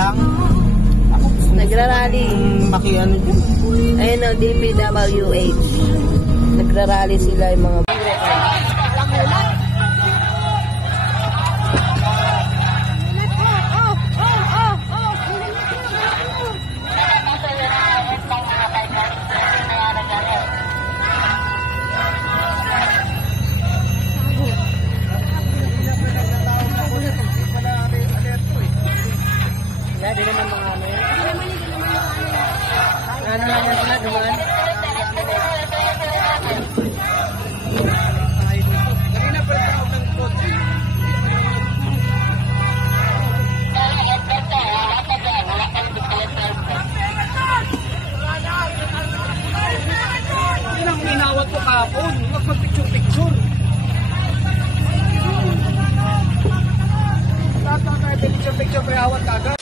lang. Nagrarally. Makiano dyan. Ayun o, DPWH. Nagrarally sila yung mga... Hindi naman mga ano lang yan sila dumaan. Kanina pa rin ako ng kotse. Yun ang minawat ko kahapon. Huwag mag-picture-picture. Lahat na tayo picture-picture kaya awat agad.